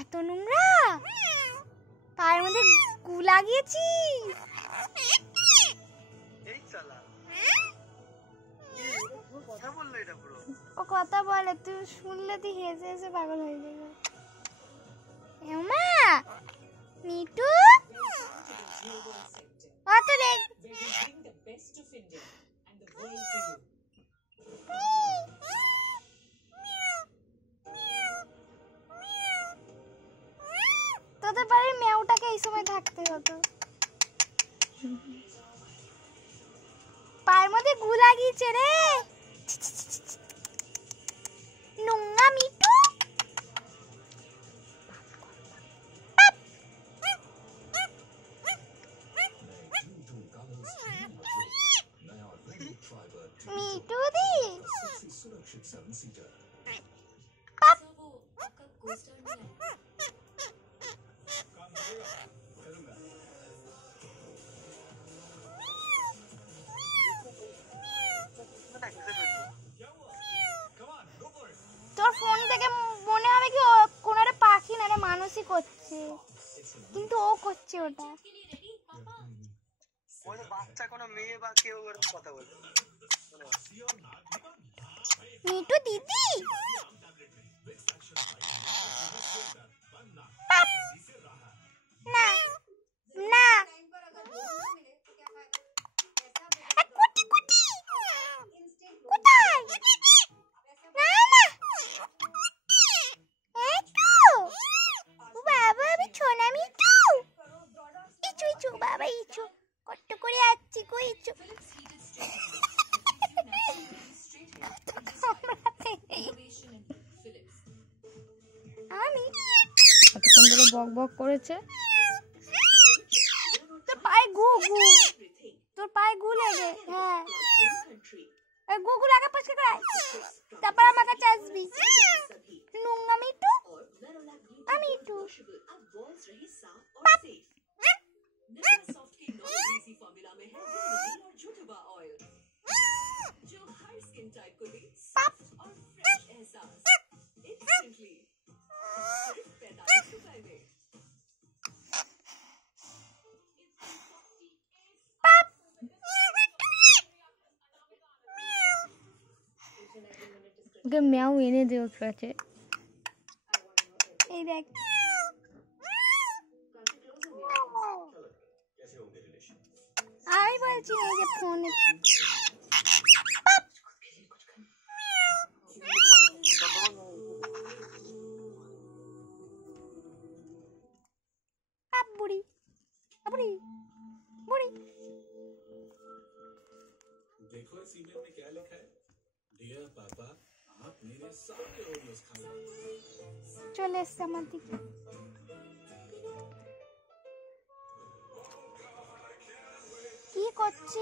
এত নোংরা, পায়ের মধ্যে গু লাগিয়েছি। ও কথা বলে, তুই শুনলে তুই হেসে হেসে পাগল হয়ে যাবে। মা মিটু অত রে তোদের বাড়ির মেয়েটাকে এই সময় থাকতে হতো। পায়ের মধ্যে গু লাগিয়েছে রে, নোংরা মিটু। মিটু দি তোর ফোন থেকে মনে হবে কি কোন একটা পাখি না রে, মানুষই করছে, কিন্তু ও করছে ওটা। বাচ্চা কোনো মেয়ে বা কেউ কথা বলে মিটু দিদি। না না কুটি কুটি কোথায়? না না একটু বাবা, আমি ছোনা মিটু। ইচু ইচু বাবা ইচু, কষ্ট করে আসছি কই ইচু। আমি এতক্ষণ ধরে বক বক করেছে। তোর পায়ে গু গু, তোর পায়ে গু লেগে। হ্যাঁ গু গু লাগা পরিষ্কার করাই, তারপর আমার কাছে আসবি। নোংরা মিটু, আমি মিটু। ওকে ম্যাও এনে দে ওর কাছে। এই দেখ আমি বলছি এই যে ফোনে বুড়ি बुढ़ी बुढ़ी। देखो इस ईमेल में क्या लिखा है? डियर पापा, आप मेरे सारे ओरियोस खा गए। चले समझी কি করছিস?